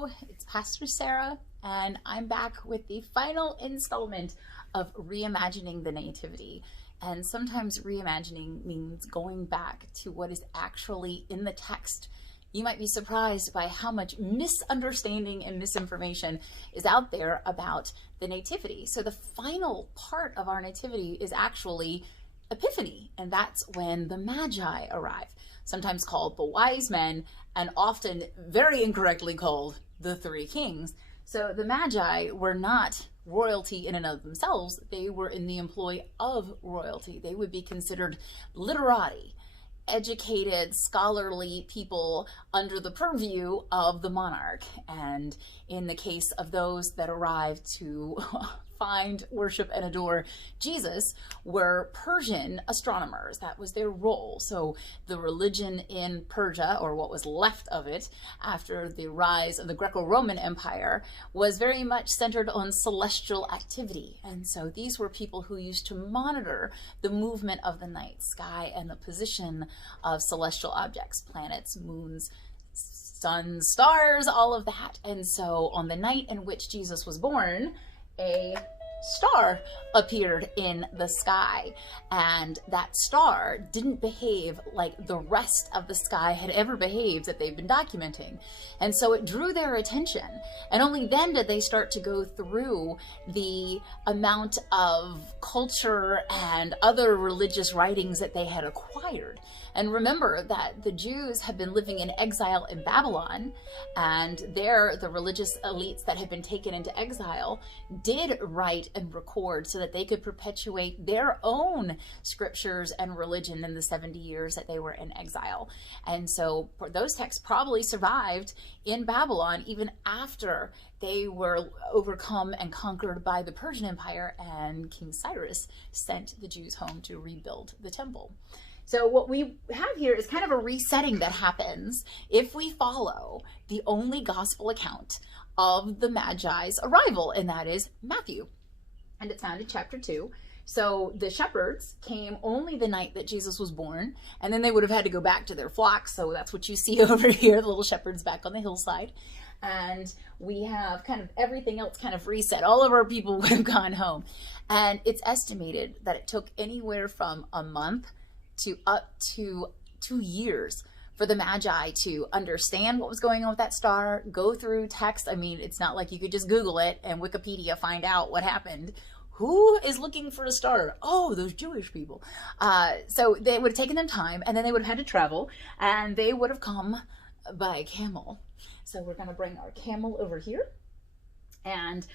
Hello, it's Pastor Sarah, and I'm back with the final installment of Reimagining the Nativity. And sometimes reimagining means going back to what is actually in the text. You might be surprised by how much misunderstanding and misinformation is out there about the Nativity. So the final part of our Nativity is actually Epiphany, and that's when the Magi arrive, sometimes called the wise men, and often very incorrectly called the three kings. So the Magi were not royalty in and of themselves. They were in the employ of royalty. They would be considered literati, educated, scholarly people under the purview of the monarch. And in the case of those that arrived to find, worship, and adore Jesus, were Persian astronomers. That was their role. So the religion in Persia, or what was left of it after the rise of the Greco-Roman Empire, was very much centered on celestial activity. And so these were people who used to monitor the movement of the night sky and the position of celestial objects, planets, moons, suns, stars, all of that. And so on the night in which Jesus was born, a star appeared in the sky, and that star didn't behave like the rest of the sky had ever behaved that they've been documenting. And so it drew their attention, and only then did they start to go through the amount of culture and other religious writings that they had acquired. And remember that the Jews had been living in exile in Babylon, and there the religious elites that had been taken into exile did write and record so that they could perpetuate their own scriptures and religion in the 70 years that they were in exile. And so those texts probably survived in Babylon even after they were overcome and conquered by the Persian Empire, and King Cyrus sent the Jews home to rebuild the temple. So what we have here is kind of a resetting that happens if we follow the only gospel account of the Magi's arrival, and that is Matthew. And it's found in chapter 2. So the shepherds came only the night that Jesus was born, and then they would have had to go back to their flocks. So that's what you see over here, the little shepherds back on the hillside. And we have kind of everything else kind of reset. All of our people would have gone home. And it's estimated that it took anywhere from a month to up to 2 years for the Magi to understand what was going on with that star, go through text. I mean, it's not like you could just Google it and Wikipedia find out what happened. Who is looking for a star? Oh, those Jewish people. So they would have taken them time, and then they would have had to travel, and they would have come by camel. So we're going to bring our camel over here. And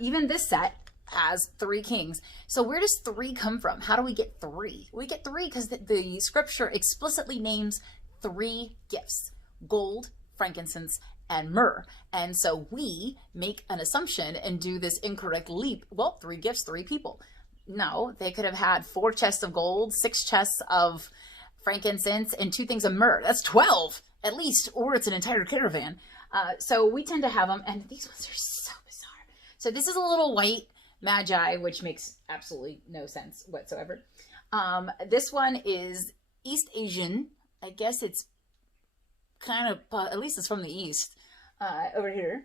even this set has three kings. So where does three come from? How do we get three? We get three because the scripture explicitly names three gifts: gold, frankincense, and myrrh. And so we make an assumption and do this incorrect leap. Well, three gifts, three people. No, they could have had 4 chests of gold, 6 chests of frankincense, and 2 things of myrrh. That's 12 at least, or it's an entire caravan. So we tend to have them, and these ones are so bizarre. So this is a little white Magi, which makes absolutely no sense whatsoever. This one is East Asian. I guess it's kind of, at least it's from the East. Over here,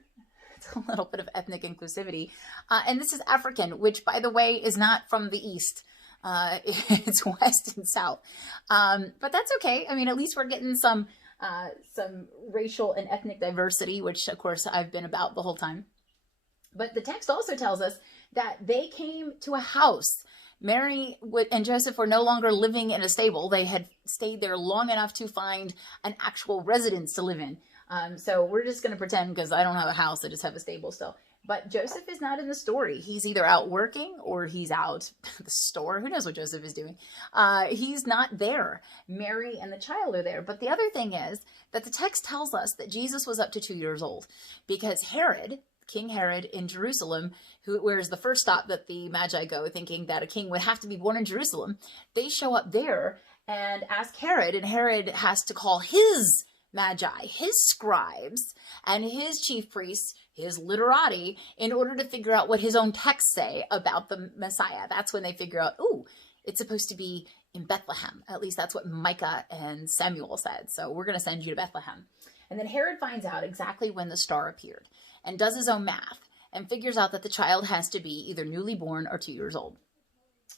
it's a little bit of ethnic inclusivity. And this is African, which, by the way, is not from the East. It's West and South. But that's okay. I mean, at least we're getting some racial and ethnic diversity, which, of course, I've been about the whole time. But the text also tells us that they came to a house. Mary and Joseph were no longer living in a stable. They had stayed there long enough to find an actual residence to live in. So we're just going to pretend, because I don't have a house, I just have a stable still. But Joseph is not in the story. He's either out working or he's out at the store. Who knows what Joseph is doing? He's not there. Mary and the child are there. But the other thing is that the text tells us that Jesus was up to 2 years old, because Herod, King Herod in Jerusalem, where is the first stop that the Magi go, thinking that a king would have to be born in Jerusalem, they show up there and ask Herod, and Herod has to call his Magi, his scribes, and his chief priests, his literati, in order to figure out what his own texts say about the Messiah. That's when they figure out, ooh, it's supposed to be in Bethlehem. At least that's what Micah and Samuel said. So we're going to send you to Bethlehem. And then Herod finds out exactly when the star appeared and does his own math and figures out that the child has to be either newly born or 2 years old.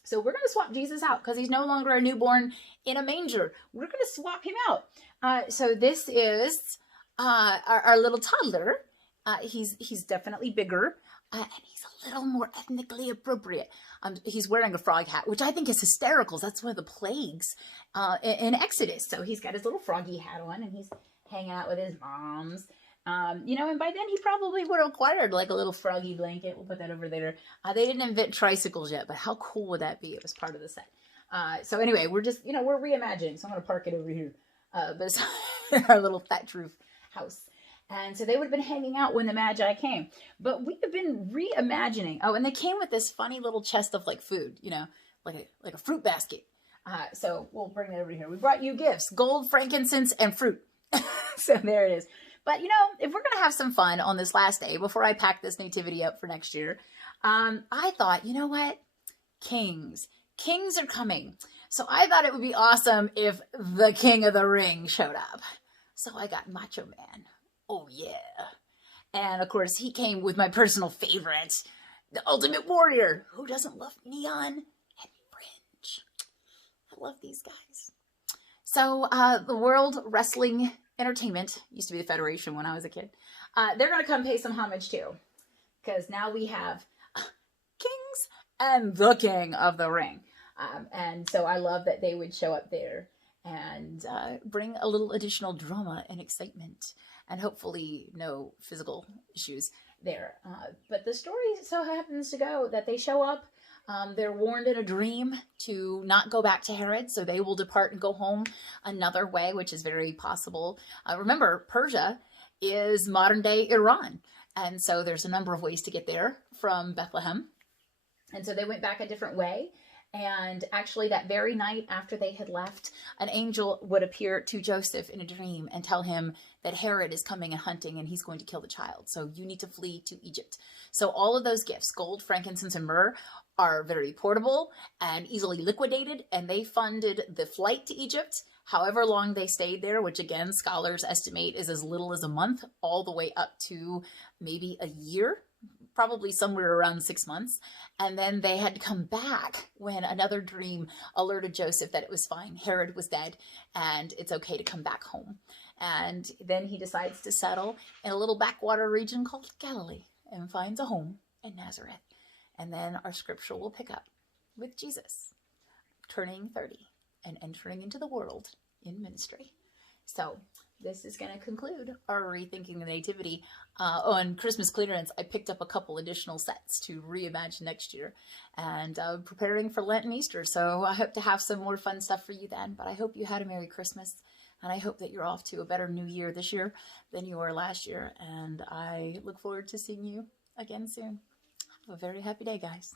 So we're going to swap Jesus out because he's no longer a newborn in a manger. We're going to swap him out. So this is our little toddler. He's definitely bigger, and he's a little more ethnically appropriate. He's wearing a frog hat, which I think is hysterical. That's one of the plagues in Exodus. So he's got his little froggy hat on, and he's hanging out with his moms. And by then he probably would have acquired like a little froggy blanket. We'll put that over there. They didn't invent tricycles yet, but how cool would that be? It was part of the set. So anyway, we're just, we're reimagining. So I'm going to park it over here beside our little thatch roof house. And so they would have been hanging out when the Magi came. But we have been reimagining. Oh, and they came with this funny little chest of like food, like a fruit basket. So we'll bring that over here. We brought you gifts, gold, frankincense, and fruit. So there it is. But, if we're going to have some fun on this last day before I pack this nativity up for next year, I thought, you know what? Kings are coming. So I thought it would be awesome if the King of the Ring showed up. So I got Macho Man. Oh, yeah. And, of course, he came with my personal favorite, the Ultimate Warrior. Who doesn't love neon and fringe? I love these guys. So the World Wrestling Entertainment, used to be the Federation when I was a kid, they're going to come pay some homage too. Because now we have kings and the King of the Ring. And so I love that they would show up there and bring a little additional drama and excitement. And hopefully no physical issues there. But the story so happens to go that they show up. They're warned in a dream to not go back to Herod, so they will depart and go home another way, which is very possible. Remember, Persia is modern-day Iran, and so there's a number of ways to get there from Bethlehem. And so they went back a different way, and actually that very night after they had left, an angel would appear to Joseph in a dream and tell him that Herod is coming and hunting and he's going to kill the child. So you need to flee to Egypt. So all of those gifts, gold, frankincense, and myrrh, are very portable and easily liquidated, and they funded the flight to Egypt, however long they stayed there, which again, scholars estimate is as little as a month, all the way up to maybe a year, probably somewhere around 6 months. And then they had to come back when another dream alerted Joseph that it was fine. Herod was dead and it's okay to come back home. And then he decides to settle in a little backwater region called Galilee and finds a home in Nazareth. And then our scripture will pick up with Jesus turning 30 and entering into the world in ministry. So this is going to conclude our Rethinking the Nativity. On Christmas clearance, I picked up a couple additional sets to reimagine next year, and preparing for Lent and Easter. So I hope to have some more fun stuff for you then. But I hope you had a Merry Christmas, and I hope that you're off to a better New Year this year than you were last year. And I look forward to seeing you again soon. Have a very happy day, guys.